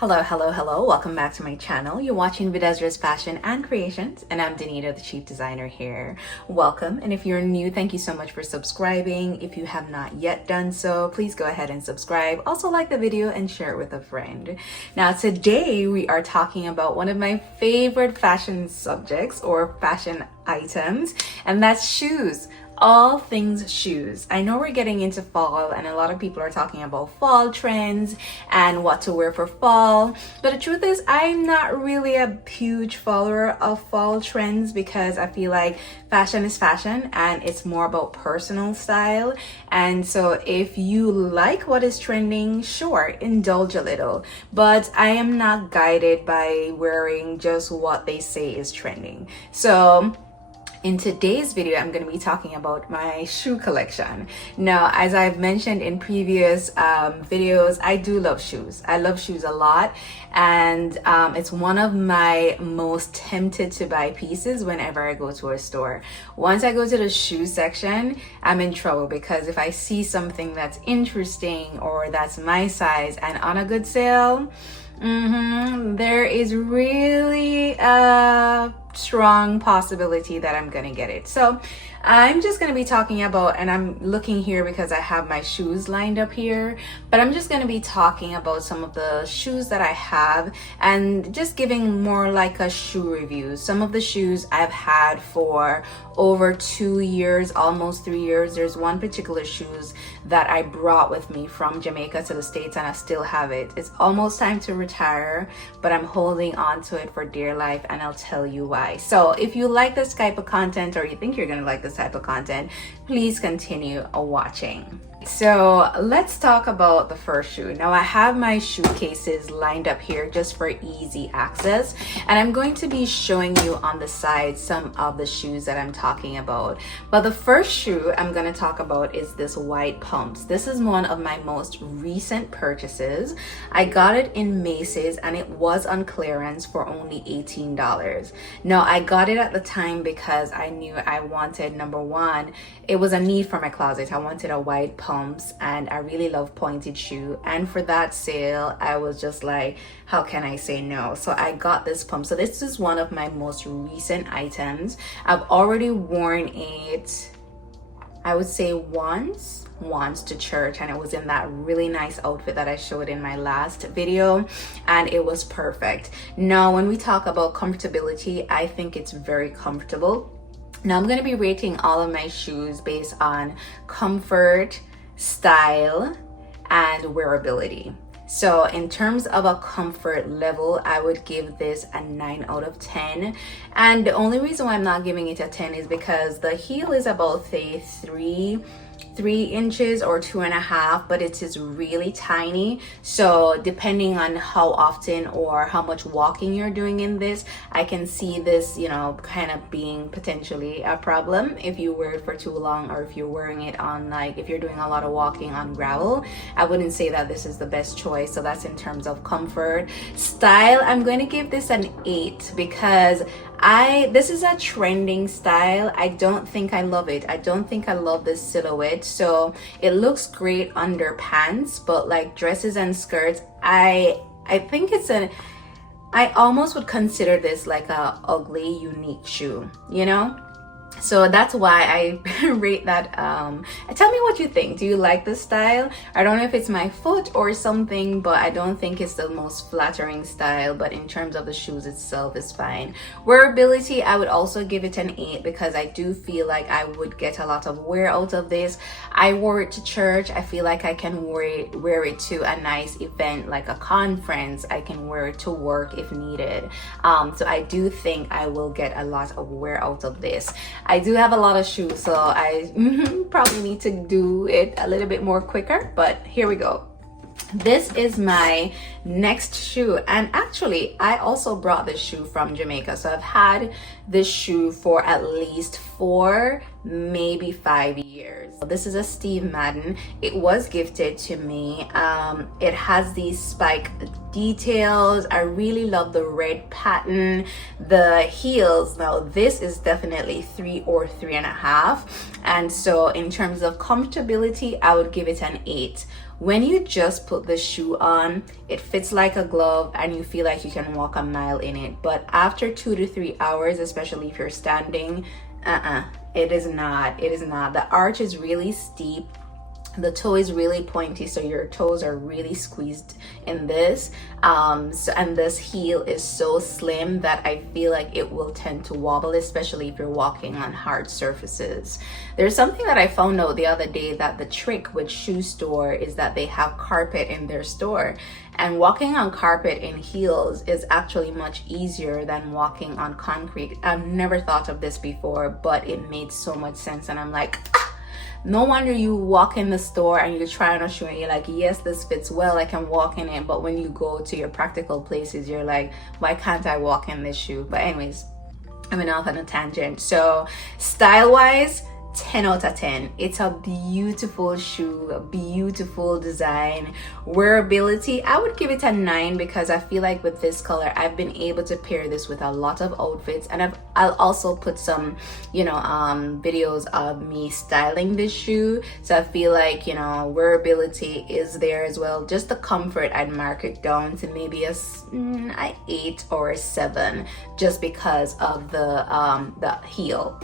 Hello, hello, hello. Welcome back to my channel. You're watching Videzra's Fashion and Creations, and I'm Danita, the Chief Designer here. Welcome, and if you're new, thank you so much for subscribing. If you have not yet done so, please go ahead and subscribe. Also like the video and share it with a friend. Now, today we are talking about one of my favorite fashion subjects or fashion items, and that's shoes. All things shoes. I know we're getting into fall and a lot of people are talking about fall trends and what to wear for fall, but the truth is I'm not really a huge follower of fall trends because I feel like fashion is fashion and it's more about personal style. And so if you like what is trending, sure, indulge a little, but I am not guided by wearing just what they say is trending. So in today's video, I'm going to be talking about my shoe collection. Now, as I've mentioned in previous videos, I do love shoes. I love shoes a lot, and it's one of my most tempted to buy pieces whenever I go to a store. Once I go to the shoe section, I'm in trouble because if I see something that's interesting or that's my size and on a good sale, there is really a strong possibility that I'm gonna get it. So I'm just gonna be talking about, and I'm looking here because I have my shoes lined up here, but I'm just gonna be talking about some of the shoes that I have and just giving more like a shoe review. Some of the shoes I've had for over 2 years, almost 3 years. There's one particular shoes that I brought with me from Jamaica to the States and I still have it. It's almost time to retire, but I'm holding on to it for dear life, and I'll tell you why. So if you like this type of content, or you think you're gonna like this type of content, please continue watching. So let's talk about the first shoe. Now I have my shoe cases lined up here just for easy access, and I'm going to be showing you on the side some of the shoes that I'm talking about. But the first shoe I'm going to talk about is this white pumps. This is one of my most recent purchases. I got it in Macy's and it was on clearance for only $18. Now I got it at the time because I knew I wanted, number one, it was a need for my closet. I wanted a white pumps and I really love pointed shoe, and for that sale I was just like, how can I say no? So I got this pump. So this is one of my most recent items. I've already worn it, I would say once to church, and it was in that really nice outfit that I showed in my last video, and it was perfect. Now when we talk about comfortability, I think it's very comfortable. Now I'm going to be rating all of my shoes based on comfort, style, and wearability. So in terms of a comfort level, I would give this a 9 out of 10. And the only reason why I'm not giving it a 10 is because the heel is about, say, 3 inches or 2.5, but it is really tiny. So depending on how often or how much walking you're doing in this, I can see this, you know, kind of being potentially a problem if you wear it for too long, or if you're wearing it on, like, if you're doing a lot of walking on gravel. I wouldn't say that this is the best choice. So that's in terms of comfort. Style, I'm going to give this an 8 because this is a trending style. I don't think I love it. I don't think I love this silhouette. So it looks great under pants, but like dresses and skirts, I think I almost would consider this like a ugly, unique shoe, you know? So that's why I rate that. Tell me what you think. Do you like this style? I don't know if it's my foot or something, but I don't think it's the most flattering style. But in terms of the shoes itself, it's fine. Wearability, I would also give it an 8 because I do feel like I would get a lot of wear out of this. I wore it to church. I feel like I can wear it to a nice event like a conference. I can wear it to work if needed. So I do think I will get a lot of wear out of this. I do have a lot of shoes, so I probably need to do it a little bit more quicker, but here we go. This is my next shoe, and actually I also brought this shoe from Jamaica, so I've had this shoe for at least 4, maybe 5 years. This is a Steve Madden. It was gifted to me. It has these spike details. I really love the red pattern. The heels, now this is definitely 3 or 3.5, and so in terms of comfortability, I would give it an 8. when you just put the shoe on, it fits like a glove and you feel like you can walk a mile in it. But after 2 to 3 hours, especially if you're standing, it is not. The arch is really steep. The toe is really pointy, so your toes are really squeezed in this, and this heel is so slim that I feel like it will tend to wobble, especially if you're walking on hard surfaces. There's something that I found out the other day, that the trick with shoe store is that they have carpet in their store, and walking on carpet in heels is actually much easier than walking on concrete. I've never thought of this before, but it made so much sense, and I'm like, no wonder you walk in the store and you try on a shoe and you're like, yes, this fits well, I can walk in it. But when you go to your practical places, you're like, why can't I walk in this shoe? But anyways, I'm off on a tangent. So style wise, 10 out of 10. It's a beautiful shoe, a beautiful design. Wearability, I would give it a 9 because I feel like with this color I've been able to pair this with a lot of outfits, and I'll also put some videos of me styling this shoe, so I feel like wearability is there as well. Just the comfort, I'd mark it down to maybe a 8 or a 7, just because of the heel.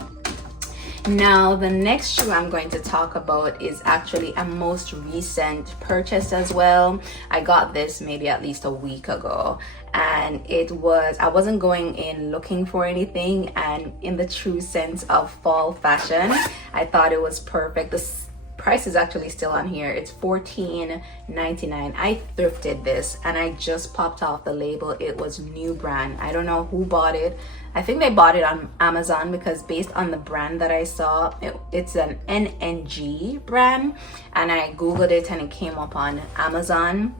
Now the next shoe I'm going to talk about is actually a most recent purchase as well. I got this maybe at least a week ago, and I wasn't going in looking for anything, and in the true sense of fall fashion, I thought it was perfect. The price is actually still on here. It's $14.99. I thrifted this and I just popped off the label. It was new brand. I don't know who bought it. I think they bought it on Amazon, because based on the brand that I saw, it's an NNG brand, and I googled it and it came up on Amazon.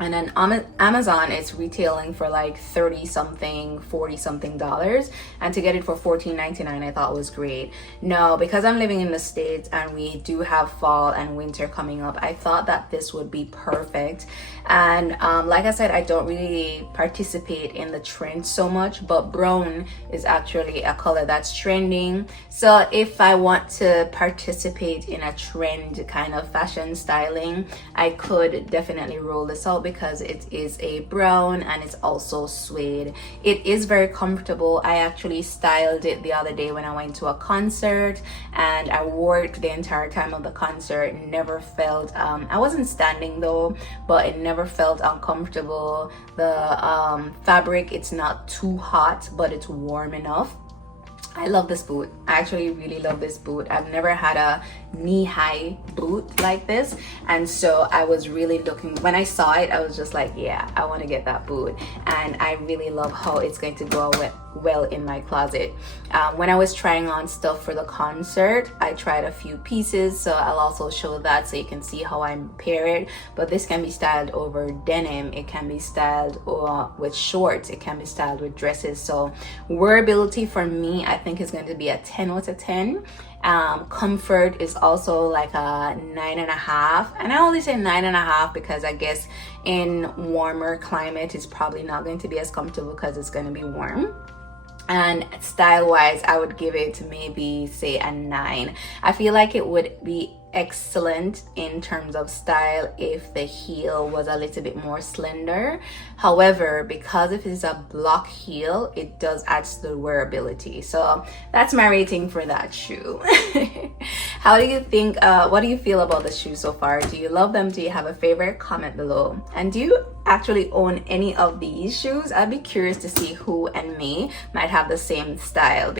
And then Amazon, it's retailing for like 30 something, 40 something dollars, and to get it for $14.99 I thought was great. No, because I'm living in the States and we do have fall and winter coming up, I thought that this would be perfect. And like I said, I don't really participate in the trend so much, but brown is actually a color that's trending. So if I want to participate in a trend kind of fashion styling, I could definitely roll this out, because it is a brown and it's also suede. It is very comfortable. I actually styled it the other day when I went to a concert, and I wore it the entire time of the concert. Never felt I wasn't standing though, but it never felt uncomfortable. The fabric, it's not too hot, but it's warm enough. I love this boot. I actually really love this boot. I've never had a knee-high boot like this, and so I was really looking, when I saw it I was just like, yeah, I want to get that boot, and I really love how it's going to go well in my closet. When I was trying on stuff for the concert, I tried a few pieces, so I'll also show that so you can see how I pair it. But this can be styled over denim, it can be styled with shorts, it can be styled with dresses. So wearability for me, I think is going to be a 10 out of 10. Comfort is also like a 9.5, and I only say 9.5 because I guess in warmer climate it's probably not going to be as comfortable because it's going to be warm. And style wise, I would give it maybe say a 9. I feel like it would be excellent in terms of style if the heel was a little bit more slender. However, because if it's a block heel, it does add to the wearability. So that's my rating for that shoe. How do you think, what do you feel about the shoe so far? Do you love them? Do you have a favorite? Comment below. And do you actually own any of these shoes? I'd be curious to see who and me might have the same style.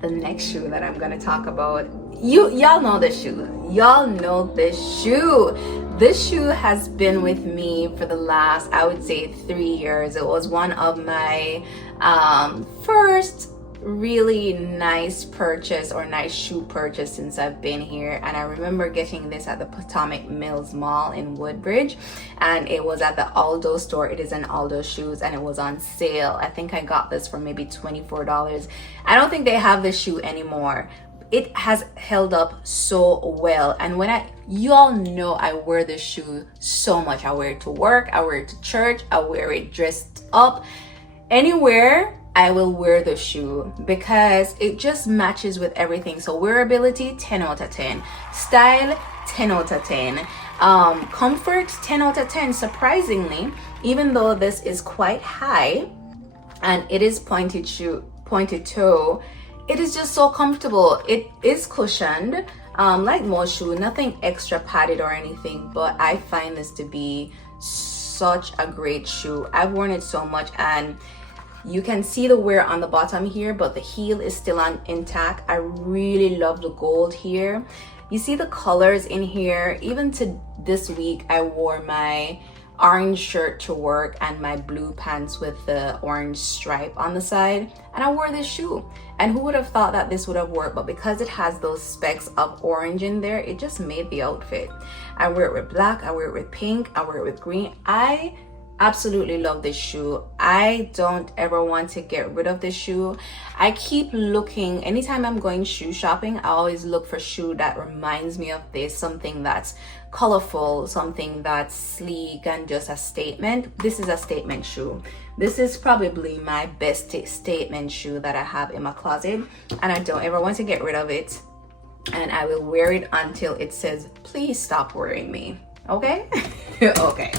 The next shoe that I'm gonna talk about, y'all know this shoe. Y'all know this shoe. This shoe has been with me for the last, I would say, 3 years. It was one of my first really nice purchase or nice shoe purchase since I've been here, and I remember getting this at the Potomac Mills Mall in Woodbridge, and it was at the Aldo store. It is an Aldo shoes, and it was on sale. I think I got this for maybe $24. I don't think they have this shoe anymore. It has held up so well, and you all know I wear this shoe so much. I wear it to work, I wear it to church, I wear it dressed up, anywhere I will wear the shoe because it just matches with everything. So wearability, 10 out of 10. Style, 10 out of 10. Comfort, 10 out of 10. Surprisingly, even though this is quite high and it is pointed toe, it is just so comfortable. It is cushioned, like most shoe, nothing extra padded or anything, but I find this to be such a great shoe. I've worn it so much, and you can see the wear on the bottom here, but the heel is still intact. I really love the gold here. You see the colors in here. Even to this week, I wore my orange shirt to work and my blue pants with the orange stripe on the side, and I wore this shoe. And who would have thought that this would have worked? But because it has those specks of orange in there, it just made the outfit. I wear it with black, I wear it with pink, I wear it with green. I absolutely love this shoe. I don't ever want to get rid of this shoe. I keep looking, anytime I'm going shoe shopping, I always look for shoe that reminds me of this, something that's colorful, something that's sleek and just a statement. This is a statement shoe. This is probably my best statement shoe that I have in my closet, and I don't ever want to get rid of it. And I will wear it until it says, please stop wearing me. Okay? Okay.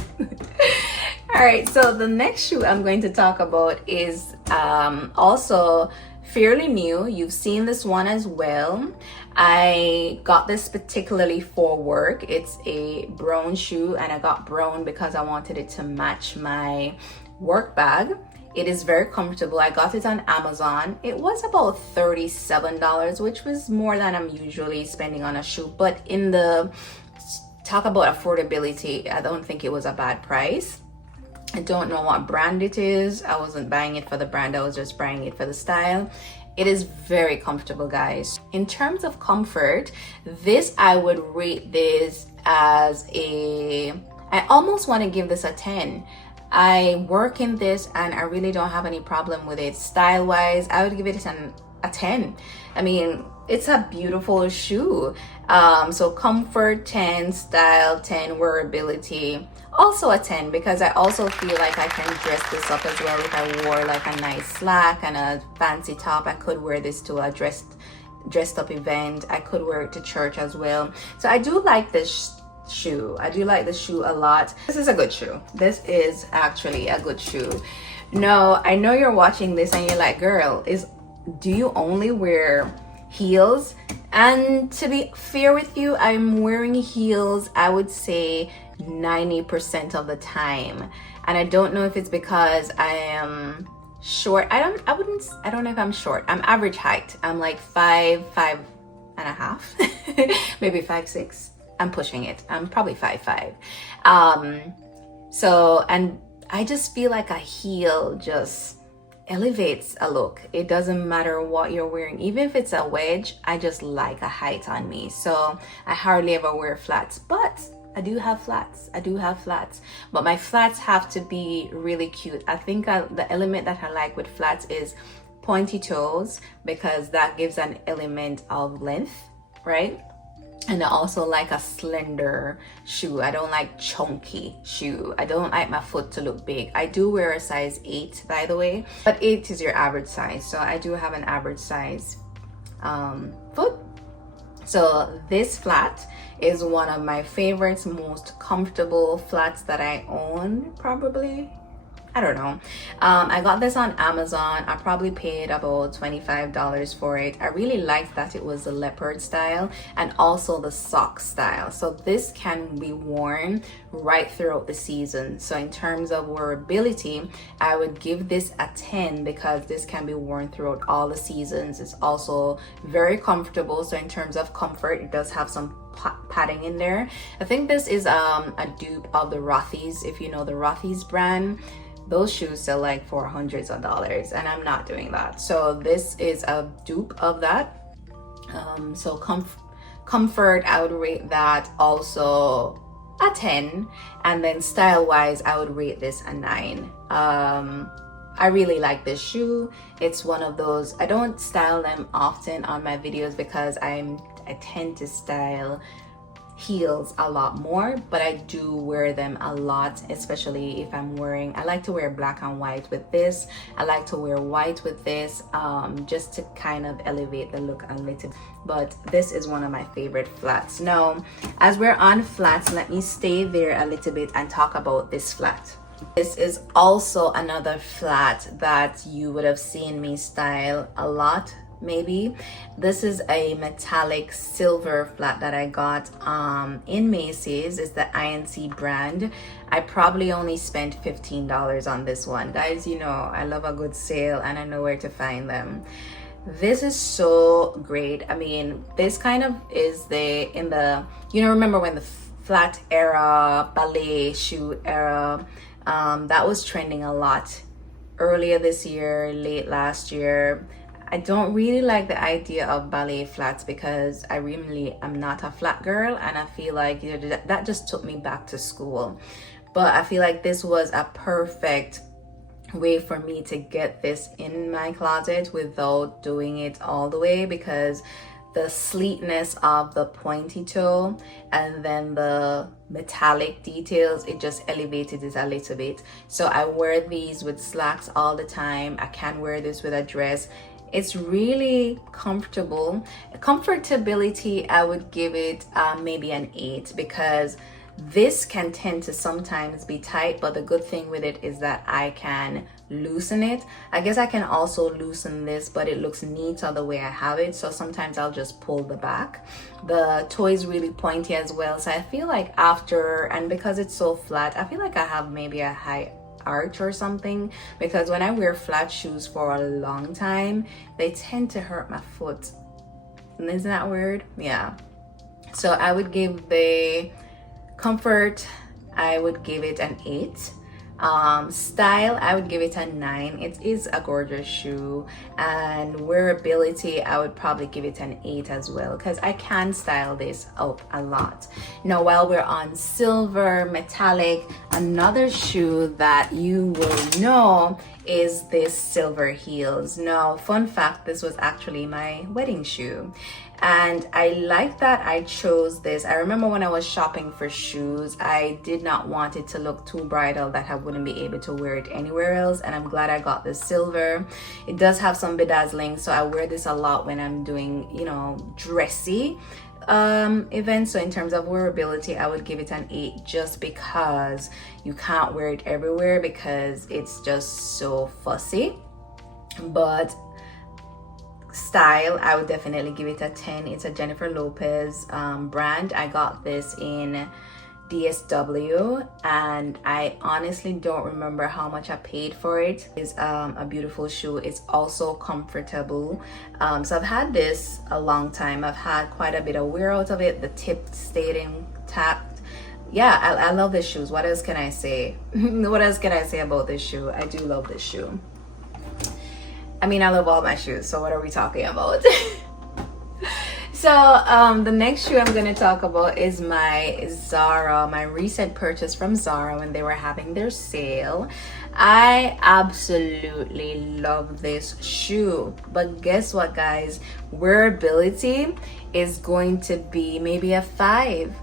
All right, so the next shoe I'm going to talk about is also fairly new. You've seen this one as well. I got this particularly for work. It's a brown shoe, and I got brown because I wanted it to match my work bag. It is very comfortable. I got it on Amazon. It was about $37, which was more than I'm usually spending on a shoe, but in the talk about affordability, I don't think it was a bad price. I don't know what brand it is. I wasn't buying it for the brand, I was just buying it for the style. It is very comfortable, guys. In terms of comfort, this, I would rate this as I almost want to give this a 10. I work in this and I really don't have any problem with it. Style wise, I would give it a 10. I mean, it's a beautiful shoe. So comfort 10, style 10, wearability also a 10, because I also feel like I can dress this up as well. If I wore like a nice slack and a fancy top, I could wear this to a dressed up event. I could wear it to church as well. So I do like this shoe. I do like this shoe a lot. This is a good shoe. This is actually a good shoe. No, I know you're watching this and you're like, girl, do you only wear heels? And to be fair with you, I'm wearing heels, I would say 90% of the time. And I don't know if it's because I am short. I don't know if I'm short. I'm average height. I'm like 5'5" and a half, maybe 5'6". I'm pushing it. I'm probably 5'5". So, and I just feel like a heel just elevates a look. It doesn't matter what you're wearing. Even if it's a wedge, I just like a height on me. So I hardly ever wear flats, but I do have flats. But my flats have to be really cute. I think the element that I like with flats is pointy toes, because that gives an element of length, right? And I also like a slender shoe. I don't like chunky shoe. I don't like my foot to look big. I do wear a size 8, by the way, but 8 is your average size. So I do have an average size foot. So this flat is one of my favorites, most comfortable flats that I own, probably. I don't know. I got this on Amazon. I probably paid about $25 for it. I really liked that it was the leopard style and also the sock style. So this can be worn right throughout the season. So in terms of wearability, I would give this a 10 because this can be worn throughout all the seasons. It's also very comfortable. So in terms of comfort, it does have some padding in there. I think this is a dupe of the Rothy's. If you know the Rothy's brand, those shoes sell like for hundreds of dollars, and I'm not doing that. So this is a dupe of that. So comfort, I would rate that also a 10, and then style wise, I would rate this a 9. I really like this shoe. It's one of those, I don't style them often on my videos because I tend to style heels a lot more, but I do wear them a lot, especially if I'm wearing, I like to wear black and white with this. I like to wear white with this, just to kind of elevate the look a little. But this is one of my favorite flats. Now, as we're on flats, let me stay there a little bit and talk about this flat. This is also another flat that you would have seen me style a lot, maybe. This is a metallic silver flat that I got in Macy's. It's the INC brand. I probably only spent $15 on this one. Guys, you know I love a good sale and I know where to find them. This is so great. I mean, this kind of is in the, you know, remember when the flat era, ballet shoe era, that was trending a lot earlier this year, late last year. I don't really like the idea of ballet flats because I really am not a flat girl, and I feel like, you know, that just took me back to school. But I feel like this was a perfect way for me to get this in my closet without doing it all the way, because the sleekness of the pointy toe and then the metallic details, it just elevated it a little bit. So I wear these with slacks all the time. I can wear this with a dress. It's really comfortable. Comfortability, I would give it maybe an 8, because this can tend to sometimes be tight, but the good thing with it is that I can loosen it. I guess I can also loosen this, but it looks neater the way I have it, so sometimes I'll just pull the back. The toe is really pointy as well, so I feel like after, and because it's so flat, I feel like I have maybe a high arch or something, because when I wear flat shoes for a long time, they tend to hurt my foot. Isn't that weird? Yeah. So I would give the comfort, I would give it an 8. Style, I would give it a 9. It is a gorgeous shoe. And wearability, I would probably give it an 8 as well, because I can style this up a lot. Now, while we're on silver metallic, another shoe that you will know is this silver heels. Now, fun fact, this was actually my wedding shoe. And I like that I chose this. I remember when I was shopping for shoes, I did not want it to look too bridal that I wouldn't be able to wear it anywhere else. And I'm glad I got this silver. It does have some bedazzling, so I wear this a lot when I'm doing, you know, dressy events. So in terms of wearability, I would give it an 8, just because you can't wear it everywhere because it's just so fussy. But style, I would definitely give it a 10. It's a Jennifer Lopez brand. I got this in DSW, and I honestly don't remember how much I paid for it. It's a beautiful shoe. It's also comfortable. So I've had this a long time. I've had quite a bit of wear out of it. The tip stayed intact. Yeah, I love this shoes. What else can I say? What else can I say about this shoe? I do love this shoe. I mean, I love all my shoes, so what are we talking about? So the next shoe I'm going to talk about is my Zara, my recent purchase from Zara when they were having their sale. I absolutely love this shoe, but guess what, guys? Wearability is going to be maybe a 5.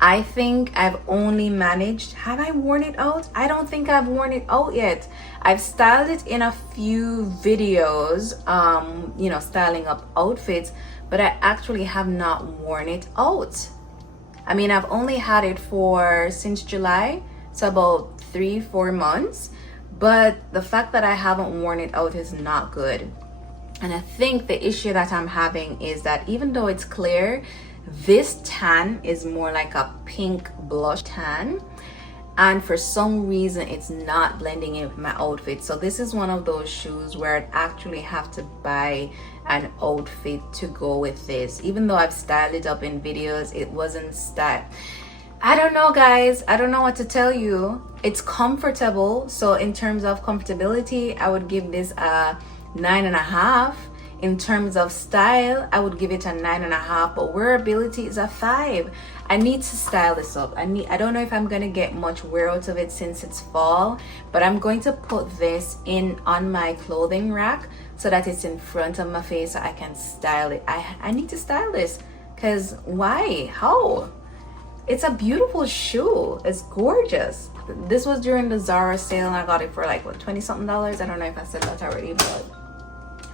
I think I've only managed, have I worn it out? I don't think I've worn it out yet. I've styled it in a few videos, you know, styling up outfits, but I actually have not worn it out. I mean, I've only had it since July, so about 3-4 months, but the fact that I haven't worn it out is not good. And I think the issue that I'm having is that even though it's clear, this tan is more like a pink blush tan, and for some reason it's not blending in with my outfit. So this is one of those shoes where I'd actually have to buy an outfit to go with this. Even though I've styled it up in videos, it wasn't styled. I don't know, guys. I don't know what to tell you. It's comfortable, so in terms of comfortability, I would give this a 9.5. In terms of style, I would give it a 9.5, but wearability is a 5. I need to style this up. I don't know if I'm gonna get much wear out of it since it's fall, but I'm going to put this on my clothing rack so that it's in front of my face so I can style it. I need to style this, because why? How? it's a beautiful shoe. It's gorgeous. This was during the Zara sale and I got it for like what, 20 something dollars. I don't know if I said that already, but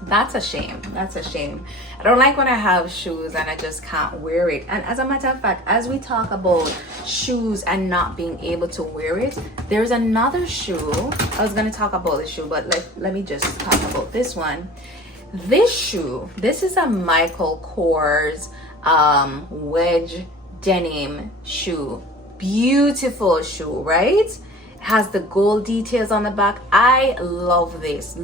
that's a shame. That's a shame. I don't like when I have shoes and I just can't wear it. And as a matter of fact, as we talk about shoes and not being able to wear it, there's another shoe. I was going to talk about this shoe, but let me just talk about this one. This shoe, this is a Michael Kors wedge denim shoe. Beautiful shoe, right? Has the gold details on the back. I love this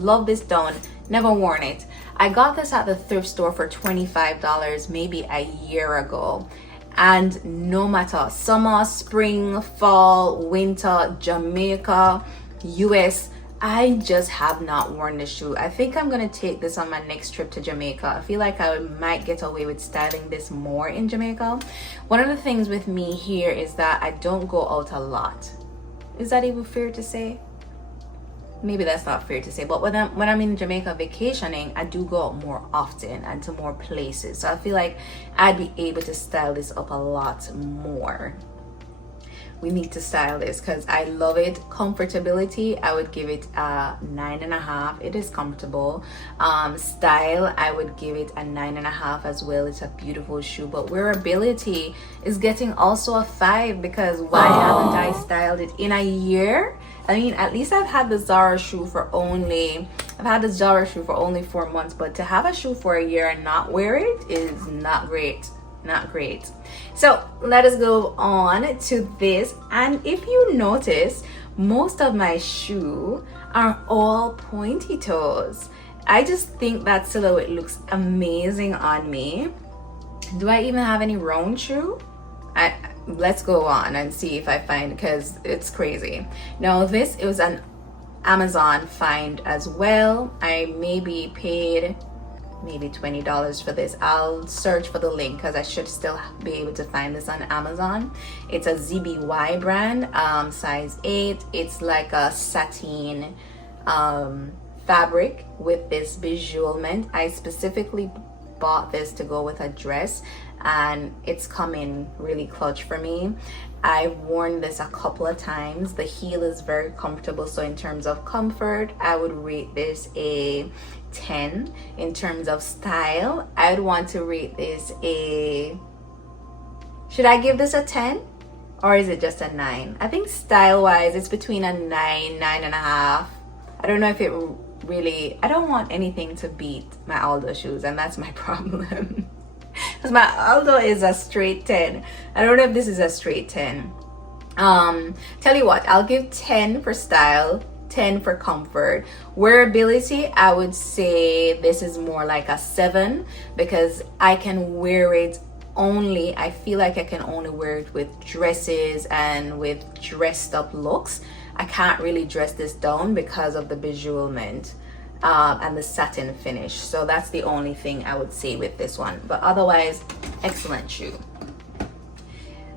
down. Never worn it. I got this at the thrift store for $25 maybe a year ago, and no matter summer, spring, fall, winter, Jamaica, US, I just have not worn this shoe. I think I'm gonna take this on my next trip to Jamaica. I feel like I might get away with styling this more in Jamaica. One of the things with me here is that I don't go out a lot. Is that even fair to say? Maybe that's not fair to say, but when I'm in Jamaica vacationing, I do go out more often and to more places. So I feel like I'd be able to style this up a lot more. We need to style this because I love it. Comfortability, I would give it a 9.5. It is comfortable. Style, I would give it a 9.5 as well. It's a beautiful shoe, but wearability is getting also a 5 because why haven't I styled it in a year? I mean, at least I've had the Zara shoe for only 4 months, but to have a shoe for a year and not wear it is not great. Not great. So let us go on to this. And if you notice, most of my shoe are all pointy toes. I just think that silhouette looks amazing on me. Do I even have any round shoe? Let's go on and see if I find, because it's crazy. Now it was an Amazon find as well. I maybe paid $20 for this. I'll search for the link because I should still be able to find this on Amazon. It's a ZBY brand, size 8. It's like a satin fabric with this bejewelment. I specifically bought this to go with a dress and it's coming really clutch for me. I've worn this a couple of times. The heel is very comfortable, so in terms of comfort, I would rate this a 10. In terms of style, I'd want to rate this a, should I give this a 10 or is it just a 9? I think style wise it's between a 9.5. I don't know if it really, I don't want anything to beat my Aldo shoes, and that's my problem. Because my Aldo is a straight 10. I don't know if this is a straight 10. Tell you what, I'll give 10 for style, 10 for comfort. Wearability, I would say this is more like a 7 because I can wear it only, I feel like I can only wear it with dresses and with dressed up looks. I can't really dress this down because of the bejewelment and the satin finish. So that's the only thing I would say with this one, but otherwise excellent shoe.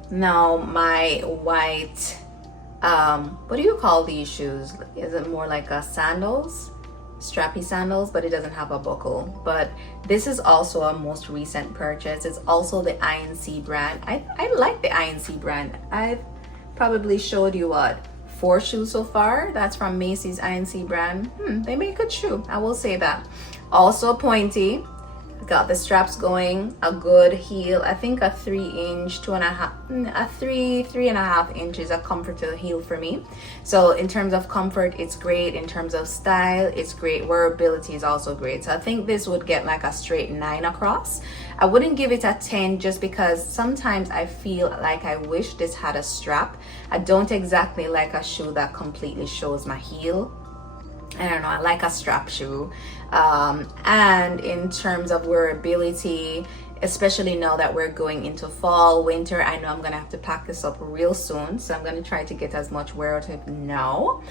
Now my white what do you call these shoes? Is it more like a sandals, strappy sandals, but it doesn't have a buckle. But this is also a most recent purchase. It's also the INC brand. I like the INC brand. I've probably showed you what, 4 shoes so far. That's from Macy's INC brand. They make a good shoe, I will say that. Also pointy, got the straps going, a good heel. I think a 3-inch, 3.5 inches, a comfortable heel for me. So in terms of comfort, it's great. In terms of style, it's great. Wearability is also great. So I think this would get like a straight 9 across. I wouldn't give it a 10 just because sometimes I feel like I wish this had a strap. I don't exactly like a shoe that completely shows my heel. I don't know, I like a strap shoe. And in terms of wearability, especially now that we're going into fall, winter, I know I'm gonna have to pack this up real soon, so I'm gonna try to get as much wear out of it now.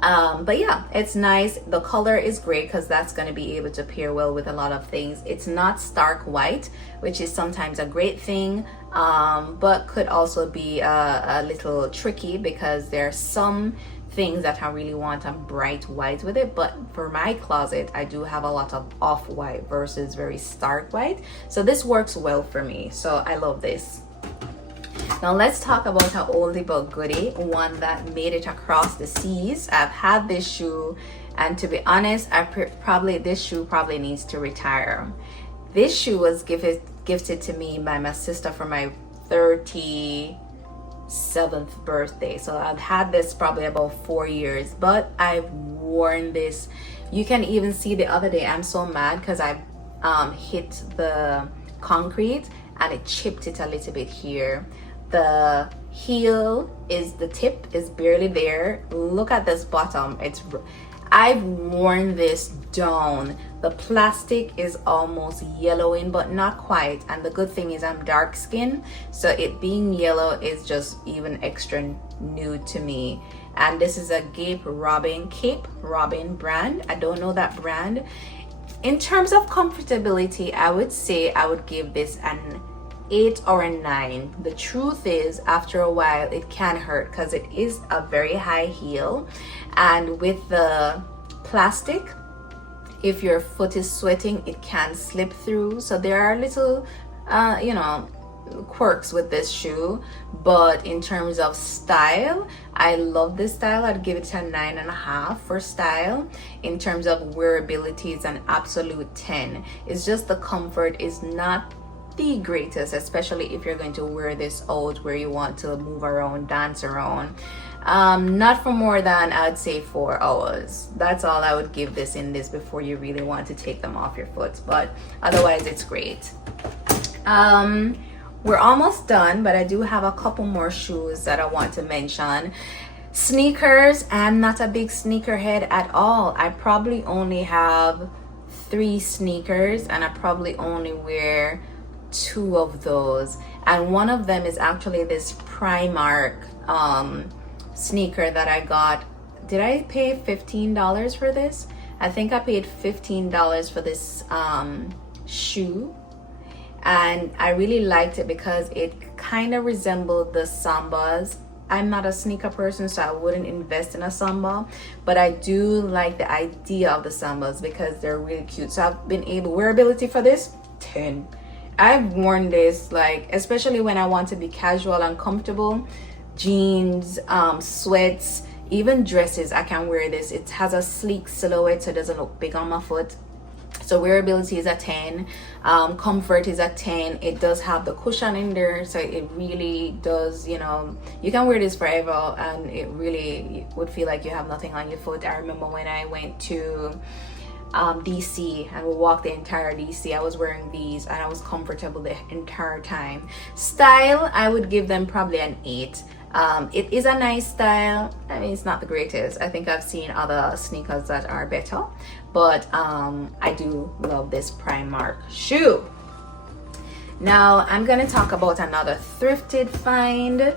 But yeah, it's nice. The color is great because that's gonna be able to pair well with a lot of things. It's not stark white, which is sometimes a great thing, but could also be a little tricky because there are some things that I really want a bright white with it, but for my closet I do have a lot of off-white versus very stark white, so this works well for me, so I love this. Now let's talk about an oldie but goodie, one that made it across the seas. I've had this shoe, and to be honest, this shoe probably needs to retire. This shoe was gifted to me by my sister for my 37th birthday. So I've had this probably about 4 years, but I've worn this. You can even see the other day, I'm so mad because I hit the concrete and it chipped it a little bit here. The heel is, the tip is barely there. Look at this bottom. I've worn this down. The plastic is almost yellowing, but not quite. And the good thing is I'm dark skinned, so it being yellow is just even extra new to me. And this is a Cape Robin brand. I don't know that brand. In terms of comfortability, I would say I would give this an 8 or a 9. The truth is, after a while it can hurt because it is a very high heel, and with the plastic, if your foot is sweating, it can slip through. So there are little quirks with this shoe, but in terms of style, I love this style. I'd give it a 9.5 for style. In terms of wearability, it's an absolute 10. It's just the comfort is not the greatest, especially if you're going to wear this out where you want to move around, dance around. Not for more than, I'd say, 4 hours. That's all I would give this in this before you really want to take them off your foot, but otherwise it's great. We're almost done, but I do have a couple more shoes that I want to mention. Sneakers. I'm not a big sneakerhead at all. I probably only have 3 sneakers, and I probably only wear 2 of those, and one of them is actually this Primark sneaker that I got. Did I pay $15 for this? I think I paid $15 for this shoe, and I really liked it because it kind of resembled the Sambas. I'm not a sneaker person, so I wouldn't invest in a Samba, but I do like the idea of the Sambas because they're really cute. So I've been able, wearability for this, 10. I've worn this, like, especially when I want to be casual and comfortable. Jeans, sweats, even dresses, I can wear this. It has a sleek silhouette, so it doesn't look big on my foot. So wearability is a 10. Comfort is a 10. It does have the cushion in there, so it really does, you can wear this forever and it really would feel like you have nothing on your foot. I remember when I went to DC and we walked the entire DC, I was wearing these and I was comfortable the entire time. Style, I would give them probably an 8. It is a nice style. I mean, it's not the greatest. I think I've seen other sneakers that are better, but I do love this Primark shoe. Now I'm gonna talk about another thrifted find.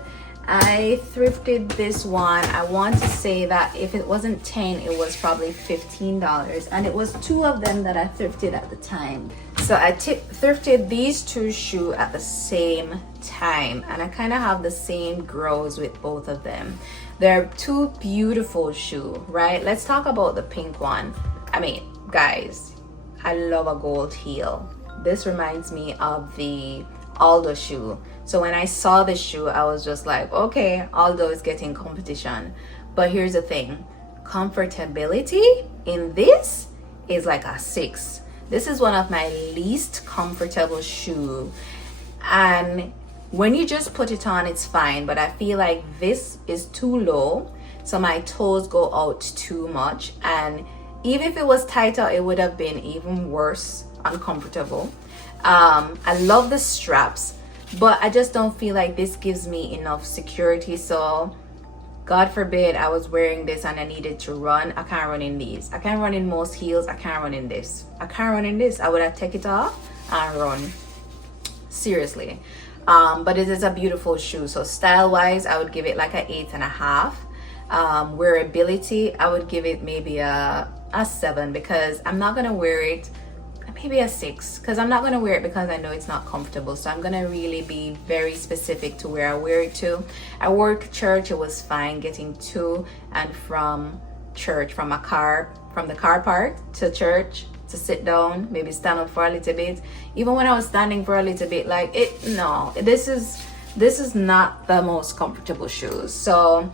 I thrifted this one. I want to say that if it wasn't 10, it was probably $15, and it was 2 of them that I thrifted at the time. So I thrifted these 2 shoes at the same time, and I kind of have the same grows with both of them. They're 2 beautiful shoes, right? Let's talk about the pink one. I mean, guys, I love a gold heel. This reminds me of the Aldo shoe. So when I saw this shoe, I was just like, okay, Aldo is getting competition. But here's the thing, comfortability in this is like a 6. This is one of my least comfortable shoe, and when you just put it on, it's fine, but I feel like this is too low, so my toes go out too much, and even if it was tighter, it would have been even worse, uncomfortable. I love the straps, but I just don't feel like this gives me enough security. So God forbid I was wearing this and I needed to run. I can't run in these. I can run in most heels. I can't run in this. I can't run in this. I would have taken it off and run. Seriously. But it is a beautiful shoe. So style wise, I would give it like an 8.5. Wearability, I would give it maybe a 7, because I'm not gonna wear it. Maybe a 6, because I'm not going to wear it because I know it's not comfortable. So I'm going to really be very specific to where I wear it to. I work church, it was fine getting to and from church, from the car park to church, to sit down, maybe stand up for a little bit. Even when I was standing for a little bit, like, this is this is not the most comfortable shoes. So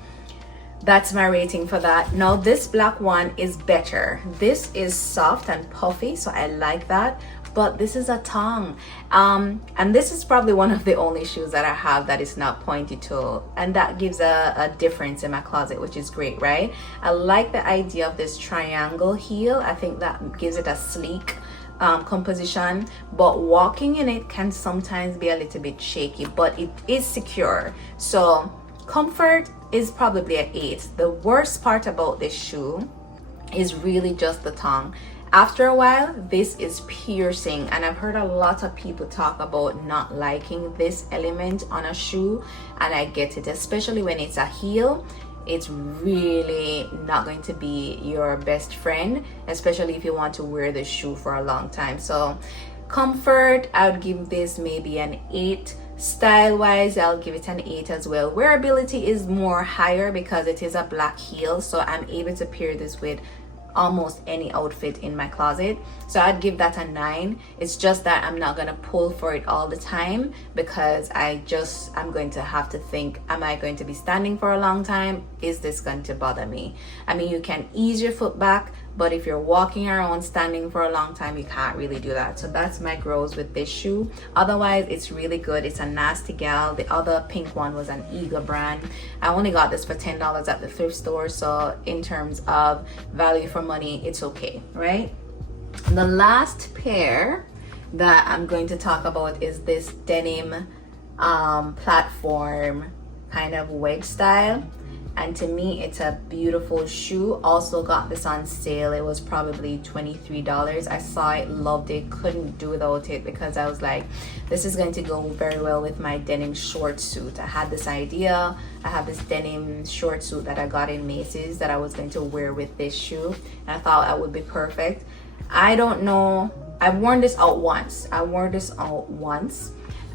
that's my rating for that. Now this black one is better. This is soft and puffy, so I like that. But this is a tongue, and this is probably one of the only shoes that I have that is not pointy toe, and that gives a difference in my closet, which is great, right? I like the idea of this triangle heel. I think that gives it a sleek composition, but walking in it can sometimes be a little bit shaky, but it is secure. So comfort is probably an 8. The worst part about this shoe is really just the tongue. After a while, this is piercing, and I've heard a lot of people talk about not liking this element on a shoe, and I get it, especially when it's a heel. It's really not going to be your best friend, especially if you want to wear the shoe for a long time. So comfort, I would give this maybe an 8. Style wise, I'll give it an 8 as well. Wearability is more higher because it is a black heel, so I'm able to pair this with almost any outfit in my closet, so I'd give that a 9. It's just that I'm not gonna pull for it all the time, because I'm going to have to think, am I going to be standing for a long time? Is this going to bother me? I mean, you can ease your foot back, but if you're walking around standing for a long time, you can't really do that. So that's my grows with this shoe. Otherwise, it's really good. It's a Nasty Gal. The other pink one was an Eagle brand. I only got this for $10 at the thrift store, so in terms of value for money, it's okay, right? The last pair that I'm going to talk about is this denim platform kind of wedge style, and to me it's a beautiful shoe. Also got this on sale. It was probably $23. I saw it, loved it, couldn't do without it, because I was like, this is going to go very well with my denim short suit. I had this idea. I have this denim short suit that I got in Macy's that I was going to wear with this shoe, and I thought that would be perfect. I don't know, I've worn this out once.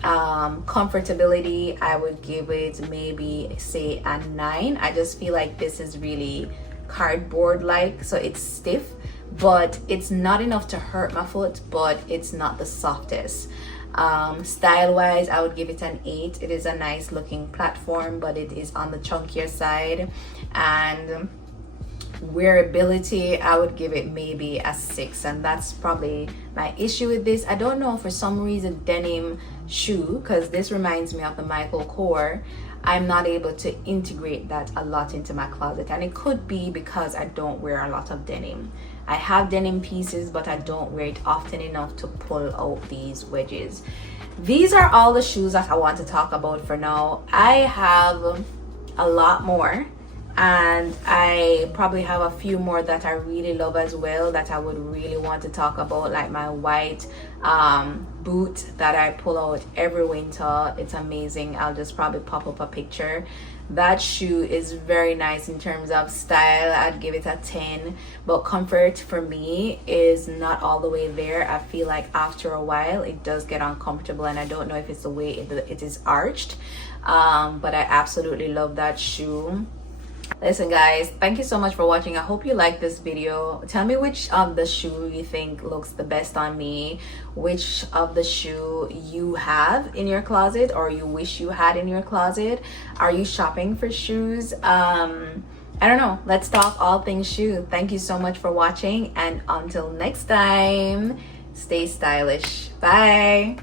Comfortability, I would give it maybe say a 9. I just feel like this is really cardboard like, so it's stiff, but it's not enough to hurt my foot, but it's not the softest. Style wise, I would give it an 8. It is a nice looking platform, but it is on the chunkier side. And wearability, I would give it maybe a 6, and that's probably my issue with this. I don't know, for some reason denim shoe, because this reminds me of the Michael Kors, I'm not able to integrate that a lot into my closet, and it could be because I don't wear a lot of denim. I have denim pieces, but I don't wear it often enough to pull out these wedges. These are all the shoes that I want to talk about for now. I have a lot more, and I probably have a few more that I really love as well that I would really want to talk about, like my white boot that I pull out every winter. It's amazing. I'll just probably pop up a picture. That shoe is very nice in terms of style. I'd give it a 10, but comfort for me is not all the way there. I feel like after a while it does get uncomfortable, and I don't know if it's the way it is arched, but I absolutely love that shoe. Listen guys, thank you so much for watching. I hope you like this video. Tell me which of the shoe you think looks the best on me, which of the shoe you have in your closet or you wish you had in your closet. Are you shopping for shoes? I don't know. Let's talk all things shoe. Thank you so much for watching, and until next time, stay stylish. Bye.